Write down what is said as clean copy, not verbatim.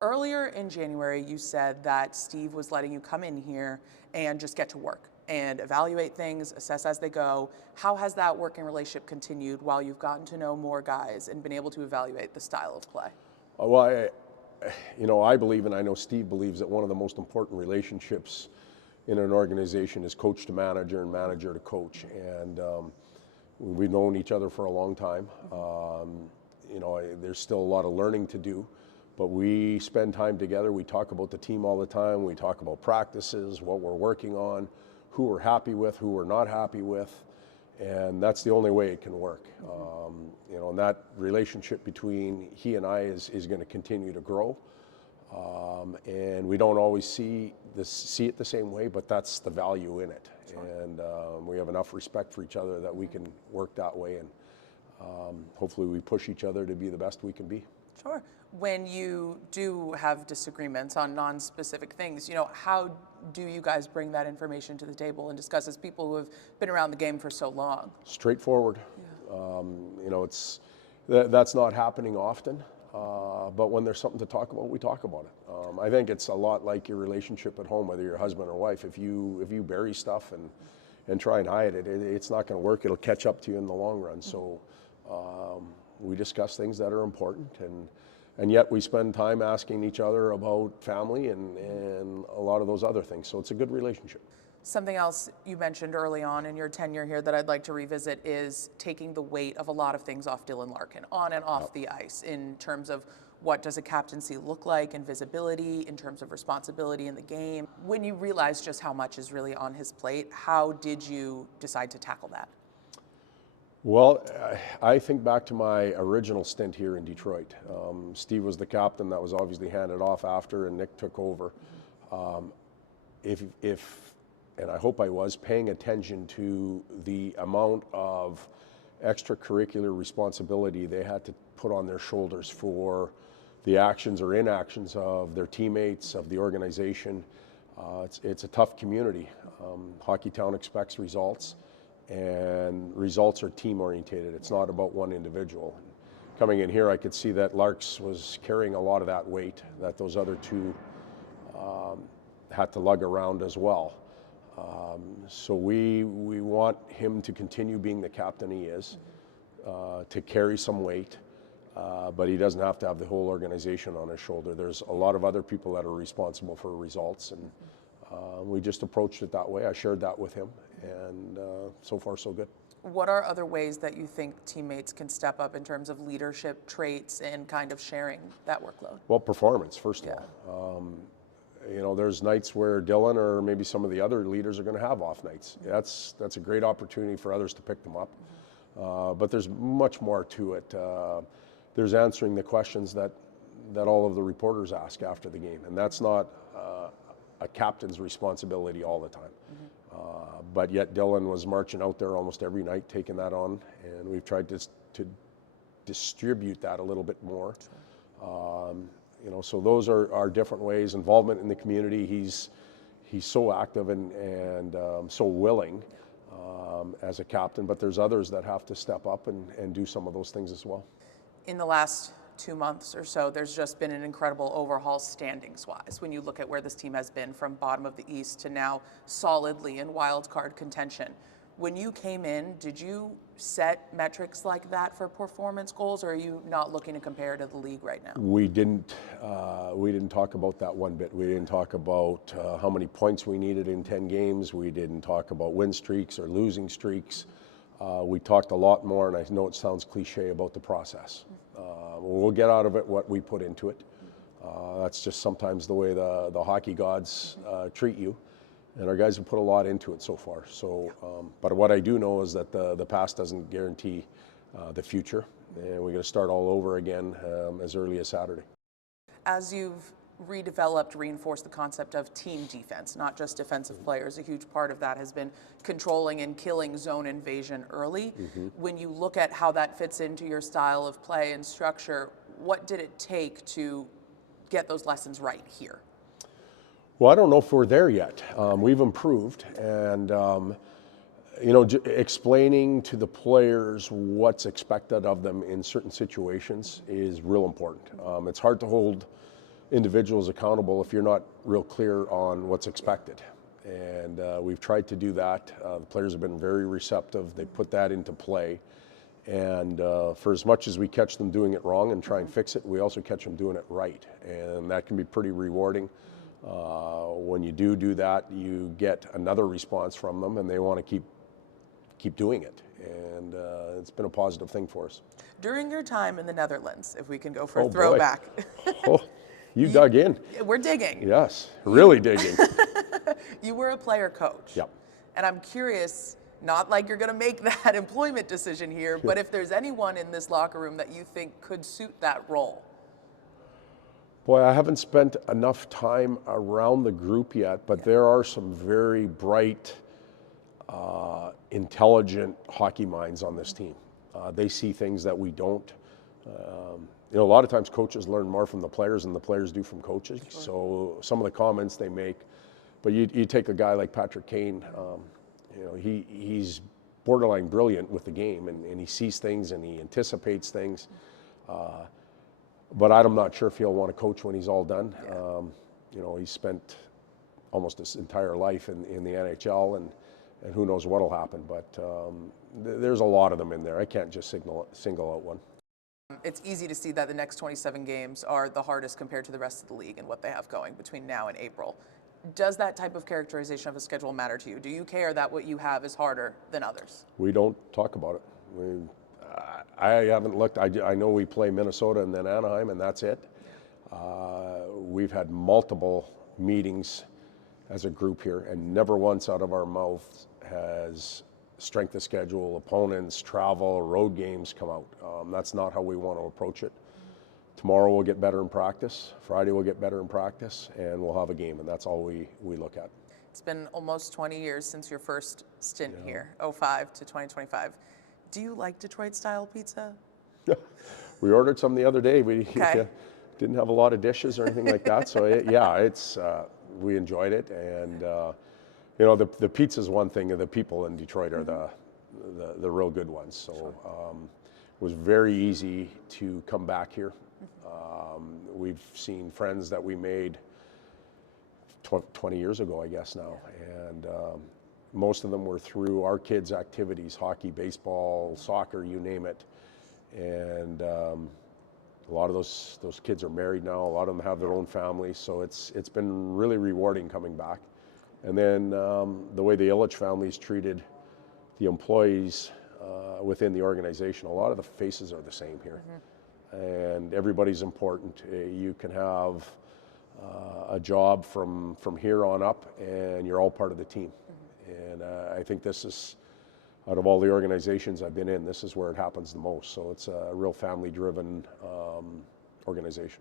Earlier in January, you said that Steve was letting you come in here and just get to work and evaluate things, assess as they go. How has that working relationship continued while you've gotten to know more guys and been able to evaluate the style of play? Well, I believe, and I know Steve believes, that one of the most important relationships in an organization is coach to manager and manager to coach. And we've known each other for a long time. There's still a lot of learning to do, but we spend time together. We talk about the team all the time. We talk about practices, what we're working on, who we're happy with, who we're not happy with. And that's the only way it can work. And that relationship between he and I is going to continue to grow. And we don't always see it the same way, but that's the value in it. Sure. And we have enough respect for each other that we can work that way. And hopefully we push each other to be the best we can be. Sure. When you do have disagreements on non-specific things, how do you guys bring that information to the table and discuss as people who have been around the game for so long? Straightforward. Yeah. That's not happening often, but when there's something to talk about, we talk about it. I think it's a lot like your relationship at home, whether you're husband or wife. If you bury stuff and try and hide it, it's not going to work. It'll catch up to you in the long run. So we discuss things that are important, and yet we spend time asking each other about family and a lot of those other things. So it's a good relationship. Something else you mentioned early on in your tenure here that I'd like to revisit is taking the weight of a lot of things off Dylan Larkin, on and off the ice, in terms of what does a captaincy look like and visibility, in terms of responsibility in the game. When you realize just how much is really on his plate, how did you decide to tackle that? Well, I think back to my original stint here in Detroit. Steve was the captain. That was obviously handed off after, and Nick took over. And I hope I was paying attention to the amount of extracurricular responsibility they had to put on their shoulders for the actions or inactions of their teammates, of the organization. It's a tough community. Hockeytown expects results, and results are team orientated. It's not about one individual. Coming in here, I could see that Larks was carrying a lot of that weight that those other two had to lug around as well. So we want him to continue being the captain he is, to carry some weight, but he doesn't have to have the whole organization on his shoulder. There's a lot of other people that are responsible for results, and we just approached it that way. I shared that with him, and so far so good. What are other ways that you think teammates can step up in terms of leadership traits and kind of sharing that workload? Well, performance, first of all. There's nights where Dylan or maybe some of the other leaders are going to have off nights. That's a great opportunity for others to pick them up. But there's much more to it. There's answering the questions that all of the reporters ask after the game, and that's not a captain's responsibility all the time. But yet Dylan was marching out there almost every night, taking that on, and we've tried to distribute that a little bit more. So those are different ways. Involvement in the community. He's so active and so willing as a captain, but there's others that have to step up and do some of those things as well. In the last 2 months or so, there's just been an incredible overhaul standings-wise when you look at where this team has been from bottom of the East to now solidly in wild card contention. When you came in, did you set metrics like that for performance goals, or are you not looking to compare to the league right now? We didn't talk about that one bit. We didn't talk about how many points we needed in 10 games. We didn't talk about win streaks or losing streaks. We talked a lot more, and I know it sounds cliche, about the process. We'll get out of it what we put into it. That's just sometimes the way the hockey gods treat you. And our guys have put a lot into it so far. So, but what I do know is that the past doesn't guarantee the future, and we're going to start all over again as early as Saturday. As you've reinforced the concept of team defense, not just defensive players, a huge part of that has been controlling and killing zone invasion early. When you look at how that fits into your style of play and structure, what did it take to get those lessons right here? Well, I don't know if we're there yet. We've improved, and explaining to the players what's expected of them in certain situations is real important. It's hard to hold individuals accountable if you're not real clear on what's expected. And we've tried to do that. The players have been very receptive. They put that into play. And for as much as we catch them doing it wrong and try and fix it, we also catch them doing it right. And that can be pretty rewarding. When you do that, you get another response from them, and they want to keep doing it. And it's been a positive thing for us. During your time in the Netherlands, if we can go for Oh, a boy. throwback. Oh, you dug in. We're digging. Yes, really digging. You were a player coach. Yep. And I'm curious, not like you're going to make that employment decision here, but if there's anyone in this locker room that you think could suit that role. Boy, I haven't spent enough time around the group yet, but there are some very bright, intelligent hockey minds on this team. They see things that we don't. A lot of times coaches learn more from the players than the players do from coaches. Sure. So some of the comments they make, but you take a guy like Patrick Kane, he's borderline brilliant with the game, and he sees things and he anticipates things. But I'm not sure if he'll want to coach when he's all done. Yeah. He's spent almost his entire life in the NHL, and who knows what'll happen. But there's a lot of them in there. I can't just single out one. It's easy to see that the next 27 games are the hardest compared to the rest of the league and what they have going between now and April. Does that type of characterization of a schedule matter to you? Do you care that what you have is harder than others? We don't talk about it. I haven't looked. I know we play Minnesota and then Anaheim, and that's it. We've had multiple meetings as a group here, and never once out of our mouth has strength of schedule, opponents, travel, road games come out. That's not how we want to approach it. Tomorrow we'll get better in practice. Friday we'll get better in practice, and we'll have a game, and that's all we look at. It's been almost 20 years since your first stint here, 05 to 2025. Do you like Detroit-style pizza? We ordered some the other day. We didn't have a lot of dishes or anything like that, so we enjoyed it, and the pizza's one thing, and the people in Detroit are the real good ones. So it was very easy to come back here. We've seen friends that we made 20 years ago, I guess now, and most of them were through our kids' activities: hockey, baseball, soccer, you name it. And a lot of those kids are married now. A lot of them have their own families, so it's been really rewarding coming back. And then the way the Illich family's treated the employees within the organization, a lot of the faces are the same here. And everybody's important. You can have a job from here on up, and you're all part of the team. And I think this is, out of all the organizations I've been in, this is where it happens the most. So it's a real family-driven organization.